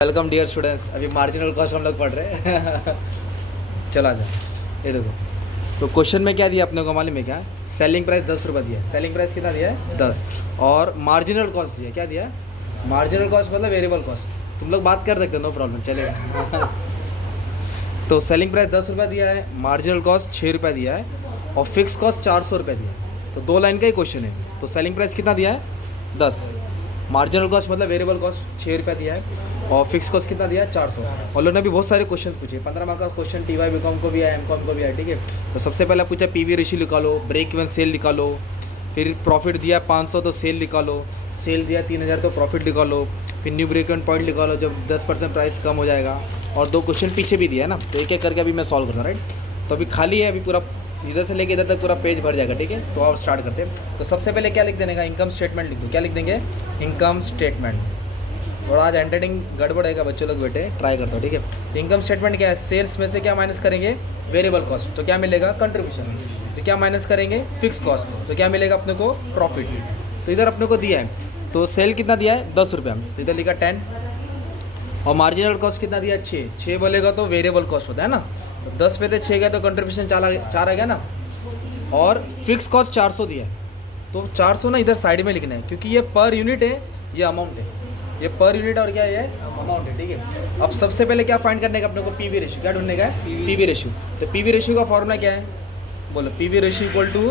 Welcome dear students. अभी marginal cost हम लोग पढ़ रहे हैं। चला जा, ये देखो। तो क्वेश्चन में क्या दिया अपने को मालूम है क्या? सेलिंग प्राइस 10 रुपये दिया है। सेलिंग प्राइस कितना दिया है? 10। और मार्जिनल कॉस्ट दिया, क्या दिया? मार्जिनल कॉस्ट मतलब वेरिएबल कॉस्ट। तुम लोग बात कर सकते हो, नो प्रॉब्लम, चलेगा। तो सेलिंग प्राइस 10 रुपये दिया है, मार्जिनल कॉस्ट 6 रुपये दिया है और फिक्स कॉस्ट 400 रुपये दिया है। तो 2 लाइन का ही क्वेश्चन है। तो सेलिंग प्राइस कितना दिया है? 10। मार्जिनल कॉस्ट मतलब वेरिएबल कॉस्ट 6 रुपये दिया है और फिक्स कॉस्ट कितना दिया है? 400। और लोगों ने भी बहुत सारे क्वेश्चन पूछे। 15 मार्क का क्वेश्चन TY BCom को भी है, MCom को भी है, ठीक है। तो सबसे पहले पूछा PV रेशियो निकालो, ब्रेक इवन सेल निकालो, फिर प्रॉफिट दिया 500 तो सेल निकालो, सेल दिया 3000 तो प्रॉफिट निकालो, फिर न्यू ब्रेक इवन पॉइंट निकालो जब 10% प्राइस कम हो जाएगा। और 2 क्वेश्चन पीछे भी दिया है ना, तो एक एक करके अभी मैं सॉल्व करता हूँ, राइट। तो अभी खाली है, अभी पूरा इधर से लेके इधर तक पूरा पेज भर जाएगा, ठीक है। तो आप स्टार्ट करते हैं। तो सबसे पहले क्या लिख देने का? इनकम स्टेटमेंट लिख दो। क्या लिख देंगे? Income statement. और आज हैंडराइटिंग गड़बड़ है बच्चों लोग, बेटे ट्राई करता हूँ, ठीक है। इनकम स्टेटमेंट क्या है? सेल्स में से क्या माइनस करेंगे? Variable cost. तो क्या मिलेगा? कंट्रीब्यूशन। तो क्या माइनस करेंगे? Fix cost. तो क्या मिलेगा अपने को? प्रॉफिट। तो इधर अपने को दिया है, तो सेल कितना दिया है? 10 रुपये। तो इधर लिखा 10। और मार्जिनल कॉस्ट कितना दिया? 6 बोलेगा तो वेरिएबल कॉस्ट होता है ना। तो 10 पे से 6 गया तो कंट्रीब्यूशन 4 आ गया ना। और फिक्स कॉस्ट 400 दिया है, तो 400 ना इधर साइड में लिखना है, क्योंकि ये पर यूनिट है, ये अमाउंट है। ये पर यूनिट और क्या है? ये अमाउंट है, ठीक है। अब सबसे पहले क्या फाइंड करने का अपने को? PV ratio. क्या ढूंढने का है? PV ratio. तो PV रेशियो का फॉर्मूला क्या है? बोलो। PV ratio equal to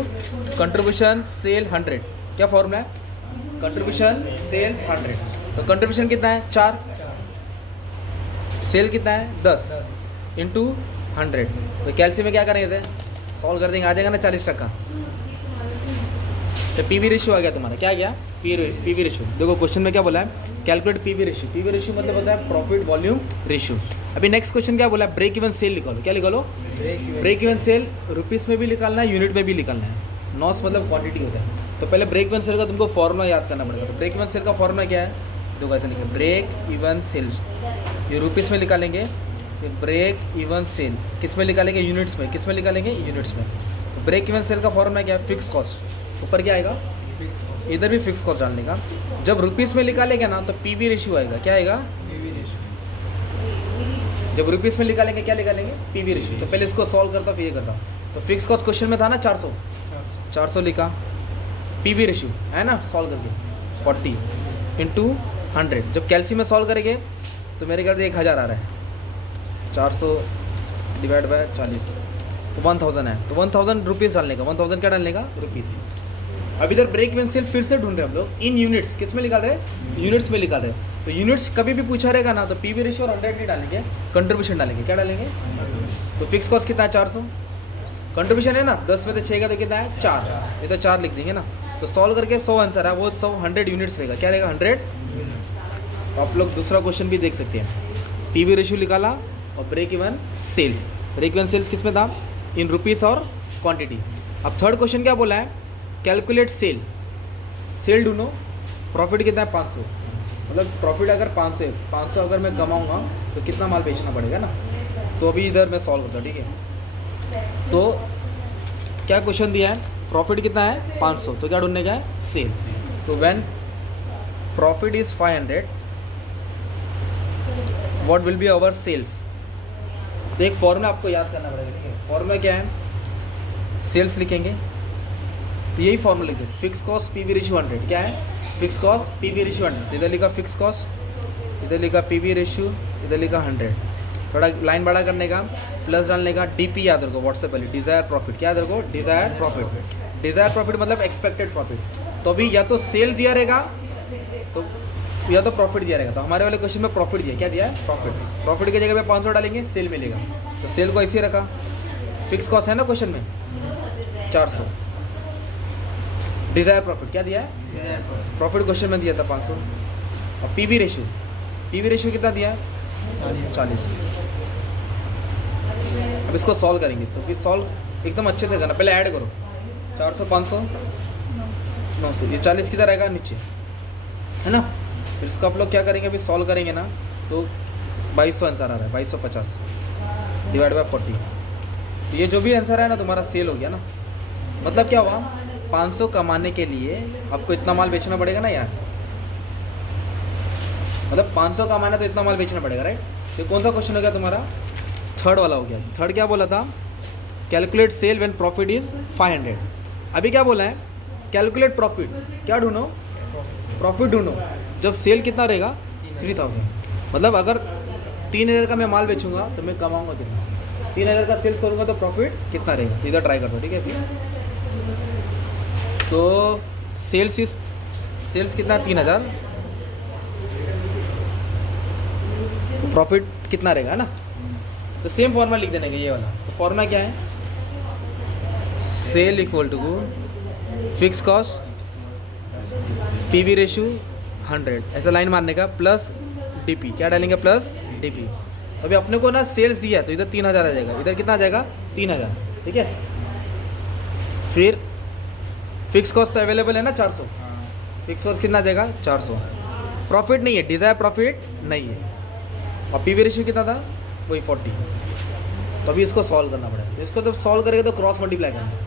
contribution sale 100। क्या फॉर्मूला है? Contribution sales 100। तो कंट्रीब्यूशन कितना है? 4। सेल कितना है? 10 इंटू 100। तो कैलसी में क्या करेंगे? सॉल्व कर देंगे, आ जाएगा ना 40%। तो PV रेशियो आ गया तुम्हारा। क्या आ गया? PV ratio. देखो क्वेश्चन में क्या बोला है? Calculate PV ratio. PV ratio मतलब होता है प्रॉफिट वॉल्यूम रेशियो। अभी नेक्स्ट क्वेश्चन क्या बोला है? ब्रेक इवन सेल निकालो। क्या निकालो? ब्रेक इवन सेल रुपीस में भी निकालना है, यूनिट में भी निकालना है। नॉस मतलब क्वांटिटी होता है। तो पहले ब्रेक इवन सेल का तुमको फॉर्मूला याद करना पड़ेगा। तो ब्रेक इवन सेल का फॉर्मूला क्या है? देखो ऐसे लिखे, ब्रेक इवन सेल, ये रुपीस में निकालेंगे। फिर ब्रेक इवन सेल किस में निकालेंगे? यूनिट्स में। किस में निकालेंगे? यूनिट्स में। तो ब्रेक इवन सेल का फॉर्मूला क्या है? Fix cost. ऊपर क्या आएगा? इधर भी फिक्स कॉस्ट डालने का। जब रुपीस में निकालेंगे ना तो PV रेशियो आएगा। क्या आएगा? PV ratio. जब रुपीस में निकालेंगे क्या निकालेंगे? PV ratio. तो पहले इसको सॉल्व करता फिर ये करता। तो फिक्स कॉस्ट क्वेश्चन में था ना 400 लिखा। PV रेशियो है ना, सॉल्व करके 40 इंटू 100। जब कैल्सी में सॉल्व करेंगे तो मेरे ख्याल से 1000 आ रहा है। 400 डिवाइड बाय 40 तो 1000 है। तो 1000 रुपीज़ डालने का। 1000 क्या डालने का? रुपीज़। अब इधर ब्रेक इवन सेल फिर से ढूंढ रहे हैं हम लोग इन यूनिट्स। किस में निकाल रहे हैं? यूनिट्स में निकाल रहे हैं। तो यूनिट्स कभी भी पूछा रहेगा ना तो PV रेशियो और 100 नहीं डालेंगे, कंट्रीब्यूशन डालेंगे। क्या डालेंगे? तो फिक्स कॉस्ट कितना है? 400। कंट्रीब्यूशन है ना, 10 में से 6 का तो कितना है? 4। ये तो 4 लिख देंगे ना। तो सॉल्व करके 100 आंसर है, वो 100 यूनिट्स रहेगा। क्या रहेगा? 100 यूनिट्स। तो आप लोग दूसरा क्वेश्चन भी देख सकते हैं। PV रेशियो निकाला और break even sales. Break even sales किस में था? इन रुपीस और क्वांटिटी। अब थर्ड क्वेश्चन क्या बोला है? Calculate sale. सेल ढूंढो। प्रॉफिट कितना है? 500। मतलब प्रॉफिट अगर 500 है, 500 अगर मैं कमाऊंगा तो कितना माल बेचना पड़ेगा ना। तो अभी इधर मैं सॉल्व करता हूँ, ठीक है। तो क्या क्वेश्चन दिया है? प्रॉफिट कितना है? 500। तो क्या ढूंढने का है? सेल। तो when profit is 500 what will be our sales. तो एक फॉर्मूला आपको याद करना पड़ेगा, ठीक है। फॉर्मूला क्या है? सेल्स लिखेंगे तो यही फॉर्मूला लिखते हैं। Fix cost PV ratio 100। क्या है? Fix cost PV ratio 100। इधर लिखा फिक्स कॉस्ट, इधर लिखा PV रेशियो, इधर लिखा 100। थोड़ा लाइन बड़ा करने का, प्लस डालने का। DP याद रखो, व्हाट्सएप वाली डिज़ायर प्रॉफिट। क्या याद रखो? Desire profit. डिज़ायर प्रॉफिट मतलब एक्सपेक्टेड प्रॉफिट। तो अभी या तो सेल दिया रहेगा तो या तो प्रॉफिट दिया रहेगा। तो हमारे वाले क्वेश्चन में प्रॉफिट दिया। क्या दिया है? प्रॉफिट। प्रॉफिट की जगह पे 500 डालेंगे, सेल मिलेगा। तो सेल को ऐसे ही रखा। फिक्स कॉस्ट है ना क्वेश्चन में 400। डिज़ायर प्रॉफिट क्या दिया है? प्रॉफिट क्वेश्चन में दिया था 500। और PV रेशियो कितना दिया है? 40। अब इसको सॉल्व करेंगे तो फिर सॉल्व एकदम अच्छे से करना। पहले ऐड करो 400 500 900, ये 40 किधर आएगा? नीचे, है ना। फिर इसको आप लोग क्या करेंगे? अभी सॉल्व करेंगे ना तो 2200 आंसर आ रहा है। 2250 डिवाइड बाय 40। तो ये जो भी आंसर है ना तुम्हारा सेल हो गया ना। मतलब क्या हुआ? 500 कमाने के लिए आपको इतना माल बेचना पड़ेगा ना यार। मतलब 500 कमाना तो इतना माल बेचना पड़ेगा, राइट। तो कौन सा क्वेश्चन हो गया तुम्हारा? थर्ड वाला हो गया। थर्ड क्या बोला था? Calculate sale when profit is 500। अभी क्या बोला है? Calculate profit. क्या ढूंढो? प्रॉफिट ढूंढो जब सेल कितना रहेगा? 3000। मतलब अगर 3000 का मैं माल बेचूंगा तो मैं कमाऊंगा कितना? 3000 का सेल्स करूंगा तो प्रॉफिट कितना रहेगा? इधर ट्राई करता हूँ, ठीक है। फिर तो सेल्स कितना? 3000। तो प्रॉफिट कितना रहेगा, है ना। तो सेम फॉर्मूला लिख देने का, ये वाला। तो फॉर्मूला क्या है? Sale equal to fix cost PV ratio 100, ऐसा लाइन मारने का, प्लस डीपी। क्या डालेंगे? Plus DP. अभी अपने को ना सेल्स दिया तो इधर 3000 आ जाएगा, इधर कितना आ जाएगा? 3000, ठीक है। फिर फिक्स कॉस्ट तो अवेलेबल है ना 400। फिक्स कॉस्ट कितना आ जाएगा? 400। प्रॉफिट नहीं है, डिज़ायर प्रॉफिट नहीं है। और पीवी रेशियो कितना था? वही 40। तो अभी इसको सॉल्व करना पड़ेगा। तो इसको जब सॉल्व करेगा तो क्रॉस मल्टीप्लाई करना है।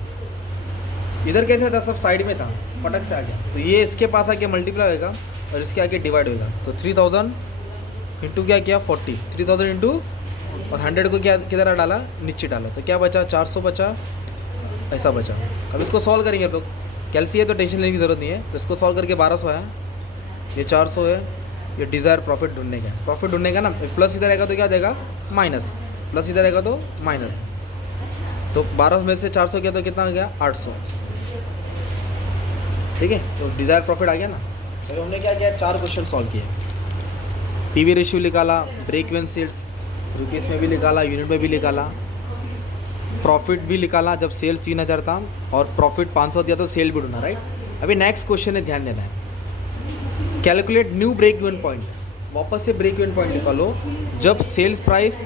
इधर कैसे था? सब साइड में था, फटक से आ गया। तो ये इसके पास आके मल्टीप्लाई होगा और इसके आगे डिवाइड होगा। तो 3000 इंटू क्या किया? 40। 3000 इंटू और 100 को क्या किधर डाला? नीचे डाला। तो क्या बचा? 400 बचा, ऐसा बचा। अब इसको सॉल्व करेंगे आप लोग। कैलसी है तो टेंशन लेने की ज़रूरत नहीं है। तो इसको सॉल्व करके 1200 है, ये 400 है, ये डिज़ायर प्रॉफिट ढूंढने का। प्रॉफिट ढूंढने का ना, प्लस इधर आएगा तो क्या आ जाएगा? माइनस। प्लस इधर आएगा तो माइनस। तो 1200 में से 400 किया तो कितना आ गया? 800, ठीक है। तो डिज़ायर प्रॉफिट आ गया ना। तो हमने क्या किया? 4 क्वेश्चन सॉल्व किए। पीवी रेशियो निकाला, ब्रेक इवन सेल्स रुपीज़ में भी निकाला, यूनिट में भी निकाला, प्रॉफिट भी निकाला जब सेल्स 3000 था, और प्रॉफिट 500 दिया तो सेल भी ढूंढा, राइट। अभी नेक्स्ट क्वेश्चन है, ध्यान देना है। Calculate new break even point. वापस से ब्रेक इवन पॉइंट निकालो जब sales price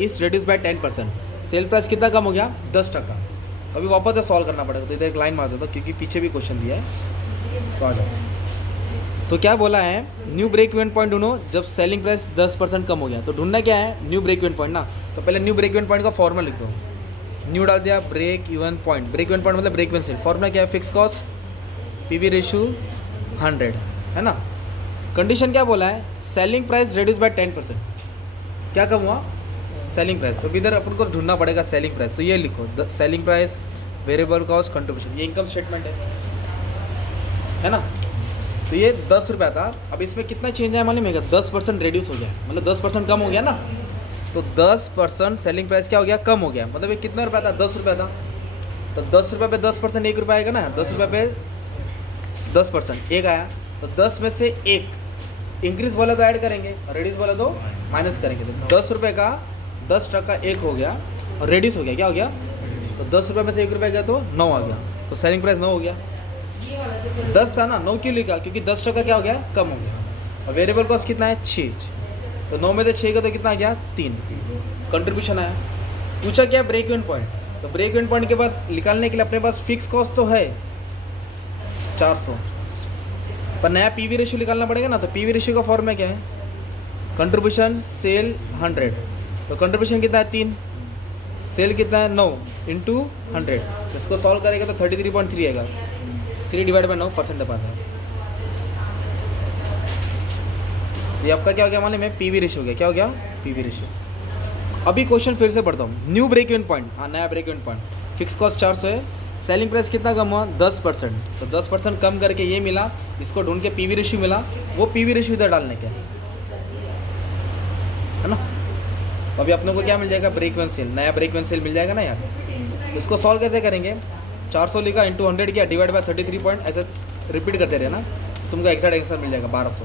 is reduce by 10%। Sale price कितना कम हो गया? 10%। अभी वापस से सॉल्व करना पड़ेगा। तो इधर एक लाइन मार देता क्योंकि पीछे भी क्वेश्चन दिया है, तो आ जाओ। तो क्या बोला है? न्यू ब्रेक इवन पॉइंट ढूंढो जब सेलिंग प्राइस 10% कम हो गया। तो ढूंढना क्या है? न्यू ब्रेक इवन पॉइंट ना। तो पहले न्यू ब्रेक इवन पॉइंट का फॉर्मूला लिख दो। न्यू डाल दिया, break even point. Break even point मतलब ब्रेक इवन सेल। फॉर्मूला क्या है? फिक्स कॉस्ट पीवी रेशियो 100, है ना। कंडीशन क्या बोला है? Selling price reduce by 10%। क्या कम हुआ? Selling price. तो इधर अपन को ढूंढना पड़ेगा सेलिंग प्राइस। तो ये लिखो, selling price, variable cost, contribution. ये इनकम स्टेटमेंट है ना। तो ये 10 रुपया था। अब इसमें कितना चेंज आया मालूम है? 10% रिड्यूस हो गया, मतलब 10% कम हो गया ना। तो 10% सेलिंग प्राइस क्या हो गया? कम हो गया। मतलब ये कितना रुपया था? 10 रुपया था। तो 10 रुपये पे 10% 1 रुपया आएगा ना। 10 रुपये पे 10% 1 आया। तो 10 में से 1 इंक्रीज वाला तो ऐड करेंगे और रिड्यूस वाला तो माइनस करेंगे। तो 10 रुपये का 10% 1 हो गया और रिड्यूस हो गया। क्या हो गया? तो 10 रुपये में से 1 रुपया गया तो 9 आ गया। तो सेलिंग प्राइस 9 हो गया। 10 था ना, 9 क्यों लिखा? क्योंकि 10% क्या हो गया? कम हो गया। और वेरिएबल कॉस्ट कितना है? 6। तो 9 में से 6 का तो कितना आ गया? 3। कंट्रीब्यूशन आया। पूछा क्या? Break even point. तो ब्रेक इवन पॉइंट के पास निकालने के लिए अपने पास फिक्स कॉस्ट तो है 400, पर नया पीवी रेशियो निकालना पड़ेगा ना। तो पीवी रेशियो का फॉर्मूला क्या है? Contribution sale 100। तो कंट्रीब्यूशन कितना है? 3। सेल कितना है? 9 इंटू 100। इसको सॉल्व करेगा तो 33.3 आएगा। 3 डिवाइड बाई 9% दबा है। ये आपका क्या हो गया मालूम है? पीवी रेशियो हो गया। क्या हो गया? PV ratio. अभी क्वेश्चन फिर से पढ़ता हूँ। न्यू ब्रेक इवन पॉइंट, हाँ नया break even point. Fix cost 400 है, सेलिंग प्राइस कितना कम हुआ? 10%। तो 10% कम करके ये मिला, इसको ढूंढ के पीवी रेशियो मिला, वो पीवी रेशियो इधर डालने के, है ना। अभी अपनों को क्या मिल जाएगा? ब्रेक इवन सेल, नया ब्रेक इवन सेल मिल जाएगा ना यार। इसको सॉल्व कैसे करेंगे? 400 लिखा, इंटू 100 किया, डिवाइड बाय 33 पॉइंट, ऐसे रिपीट करते रहे ना, तुमको एक्जैक्ट आंसर मिल जाएगा 1200।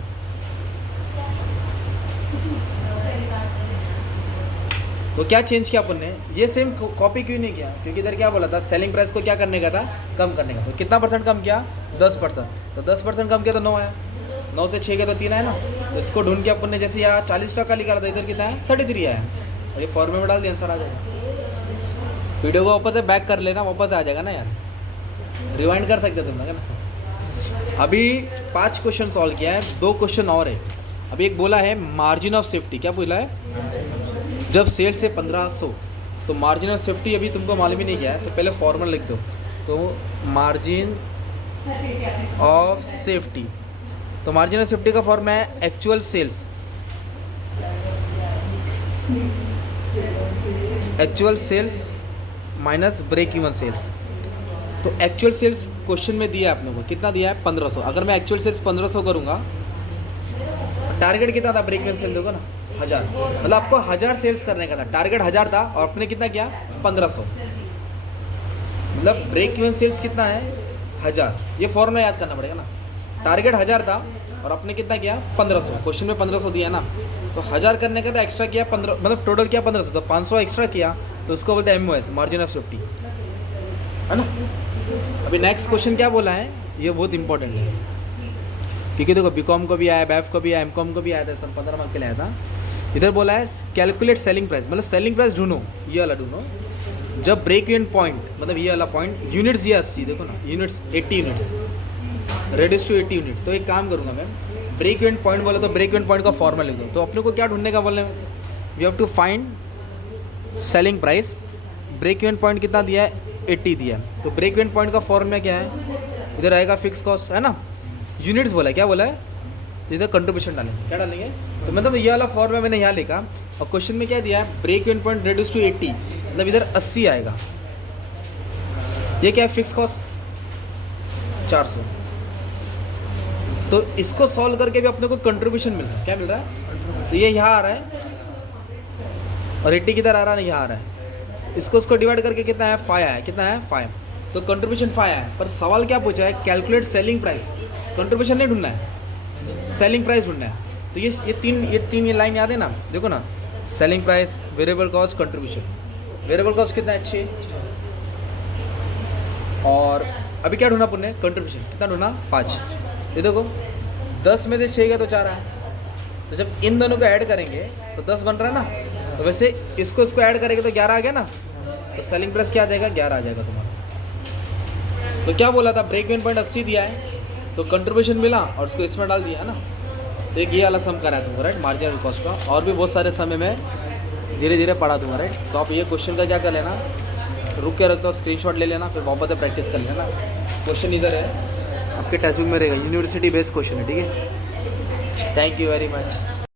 तो क्या चेंज किया अपन ने? ये सेम कॉपी क्यों नहीं किया? क्योंकि इधर क्या बोला था? सेलिंग प्राइस को क्या करने का था? कम करने का। तो कितना परसेंट कम किया? 10%। तो 10% कम किया तो 9 आया। 9 से 6 के तो 3 आया ना। तो इसको ढूंढ के अपन ने जैसे यहाँ 40% निकाला था, इधर कितना है? 33 आया। और ये फॉर्मूले में डाल दिया, आंसर आ जाएगा। वीडियो को वापस से बैक कर लेना, वापस आ जाएगा ना यार, रिवाइंड कर सकते तुम लोग, है ना। अभी 5 क्वेश्चन सॉल्व किया है, 2 क्वेश्चन और है। अभी एक बोला है मार्जिन ऑफ सेफ्टी। क्या बोला है? जब सेल से 1500, तो मार्जिन ऑफ सेफ्टी अभी तुमको मालूम ही नहीं किया है, तो पहले फॉर्मूला लिख दो। तो मार्जिन ऑफ सेफ्टी तो मार्जिन ऑफ सेफ्टी का फॉर्म है actual sales, actual sales minus break even sales. तो एक्चुअल सेल्स क्वेश्चन में दिया है आपने को, कितना दिया है 1500। अगर मैं एक्चुअल सेल्स 1500 करूँगा, टारगेट कितना था ब्रेक इवन सेल देखो ना 1000, मतलब आपको 1000 सेल्स करने का था, टारगेट 1000 था और आपने कितना किया 1500, मतलब ब्रेक इवन सेल्स कितना है 1000। ये फॉर्मूला याद करना पड़ेगा ना, टारगेट 1000 था और आपने कितना किया 1500, क्वेश्चन में 1500 दिया ना, तो 1000 करने का था, एक्स्ट्रा किया 15, मतलब टोटल किया 1500, तो 500 एक्स्ट्रा किया, तो उसको बोलते हैं MOS, मार्जिन ऑफ सेफ्टी, है ना। अभी नेक्स्ट क्वेश्चन क्या बोला है, ये बहुत इंपॉर्टेंट है, क्योंकि देखो बीकॉम को भी आया, BAF को भी आया, MCOM को भी आया था, सब 15 मार्क के लिए आया था। इधर बोला है कैलकुलेट सेलिंग प्राइस, मतलब सेलिंग प्राइस ढूंढो, ये वाला ढूंढो जब ब्रेक इवन पॉइंट, मतलब ये वाला पॉइंट, यूनिट्स ये 80 देखो ना, units 80 units, reduce to 80 unit. तो एक काम करूँगा मैं, ब्रेक इवन पॉइंट बोले तो ब्रेक इवन पॉइंट का फॉर्मूला लिख दो। तो अपने को क्या ढूंढने का बोलने, we have to find selling price, break even point कितना दिया है 80 दिया है, तो ब्रेक इवन पॉइंट का फॉर्मूला क्या है, इधर आएगा फिक्स कॉस्ट, है ना, यूनिट्स बोला है, क्या बोला है, तो इधर कंट्रीब्यूशन डालेंगे, क्या डालेंगे, तो मतलब ये वाला फॉर्मूला मैंने यहाँ लिखा, और क्वेश्चन में क्या दिया है break even point reduce to 80, मतलब इधर 80 आएगा, ये क्या है फिक्स कॉस्ट 400। तो इसको सॉल्व करके भी अपने को कंट्रीब्यूशन मिल रहा है, क्या मिल रहा है, तो ये यहाँ आ रहा है और 80 किधर आ रहा है, यहाँ आ रहा है, इसको डिवाइड करके कितना है 5 है, कितना है 5, तो कंट्रीब्यूशन 5 है। पर सवाल क्या पूछा है, कैलकुलेट सेलिंग प्राइस, कंट्रीब्यूशन नहीं ढूंढना है, सेलिंग प्राइस ढूंढना है। तो ये तीन लाइन याद है ना, देखो ना, selling price, variable cost, contribution. Variable cost कितना है 6, और अभी क्या ढूंढना पुण्य, कंट्रीब्यूशन कितना ढूंढना 5। ये देखो 10 में से 6 गया तो 4 आया, तो जब इन दोनों को ऐड करेंगे तो 10 बन रहा है ना, तो वैसे इसको ऐड करेंगे तो 11 आ गया ना, तो सेलिंग प्राइस क्या आ जाएगा 11 आ जाएगा तुम्हारा। तो क्या बोला था, ब्रेक इवन पॉइंट 80 दिया है, तो कंट्रीब्यूशन मिला और उसको इसमें डाल दिया है ना, तो एक ये वाला सम करा है तुमको, राइट, मार्जिनल कॉस्ट का। और भी बहुत सारे समय में धीरे धीरे पढ़ा दूंगा, राइट। तो आप ये क्वेश्चन का क्या कर लेना, रुक के रख दो, स्क्रीनशॉट ले लेना, फिर वापस से प्रैक्टिस कर लेना। क्वेश्चन इधर है आपके टेक्स्ट बुक में रहेगा, यूनिवर्सिटी बेस्ड क्वेश्चन है, ठीक है। Thank you very much.